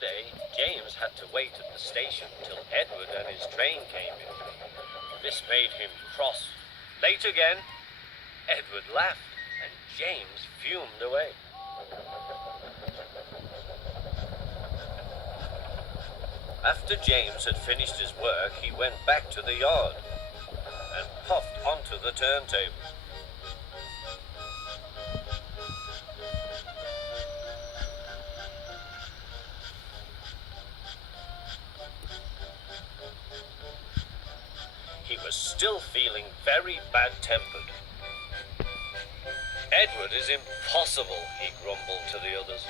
day, James had to wait at the station till Edward and his train came in. This made him cross. Late again? Edward laughed, and James fumed away. After James had finished his work, he went back to the yard and puffed onto the turntable. He was still feeling very bad-tempered. "Edward is impossible," he grumbled to the others.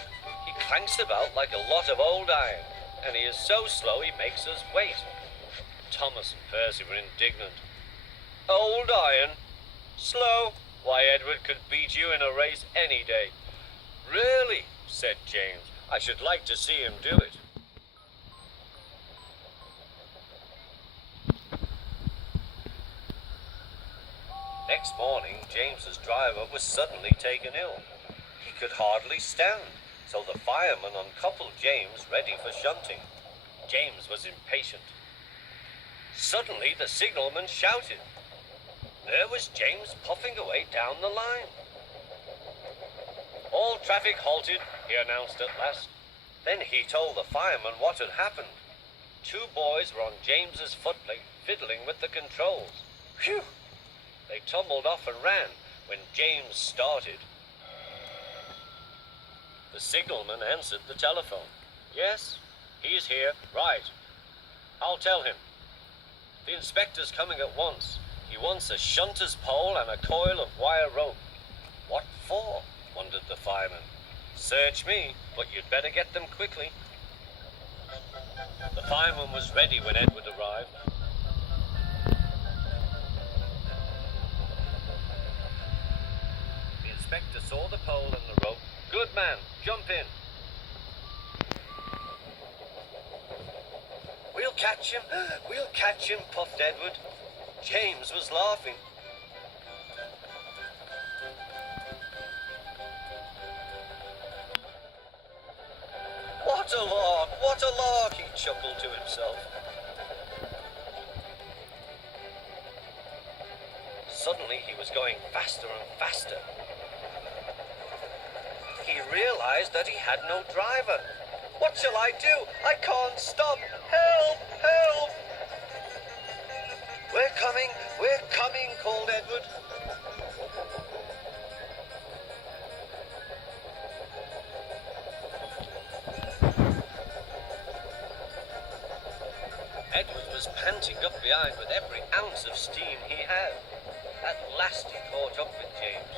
"He clanks about like a lot of old iron, and he is so slow he makes us wait." Thomas and Percy were indignant. "Old iron? Slow? Why, Edward could beat you in a race any day." "Really?" said James. "I should like to see him do it." Next morning, James's driver was suddenly taken ill. He could hardly stand, so the fireman uncoupled James ready for shunting. James was impatient. Suddenly, the signalman shouted. There was James puffing away down the line. "All traffic halted," he announced at last. Then he told the fireman what had happened. 2 boys were on James's footplate, fiddling with the controls. Phew! They tumbled off and ran when James started. The signalman answered the telephone. "Yes, he's here. Right. I'll tell him. The inspector's coming at once. He wants a shunter's pole and a coil of wire rope." "What for?" wondered the fireman. "Search me, but you'd better get them quickly." The fireman was ready when Edward arrived. The inspector saw the pole and the rope. "Good man, jump in." "We'll catch him, we'll catch him," puffed Edward. James was laughing. "What a lark, what a lark," he chuckled to himself. Suddenly he was going faster and faster. He realized that he had no driver. "What shall I do? I can't stop. Help! Help!" We're coming, called Edward. Edward was panting up behind with every ounce of steam he had. At last he caught up with James.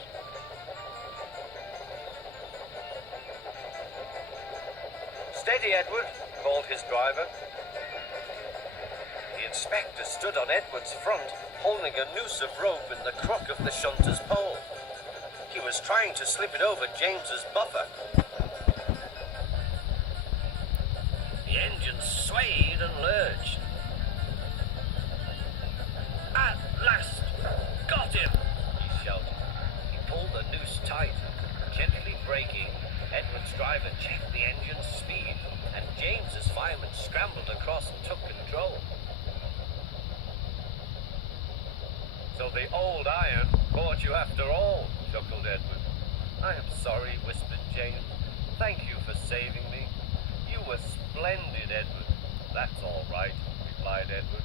"Steady, Edward," called his driver. The inspector stood on Edward's front, holding a noose of rope in the crook of the shunter's pole. He was trying to slip it over James's buffer. The engine swayed and lurched. "At last! Got him!" he shouted. He pulled the noose tight. Gently braking, Edward's driver checked the engine's speed, and James's fireman scrambled across and took control. "So the old iron caught you after all," chuckled Edward. "I am sorry," whispered James. "Thank you for saving me." "You were splendid, Edward." "That's all right," replied Edward.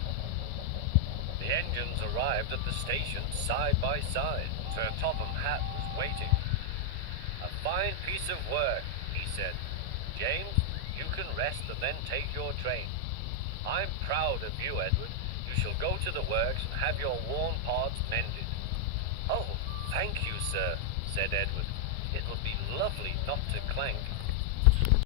The engines arrived at the station side by side. Sir Topham Hatt was waiting. "A fine piece of work," he said. "James, you can rest and then take your train. I'm proud of you, Edward. You shall go to the works and have your worn parts mended." "Oh, thank you, sir," said Edward. "It will be lovely not to clank."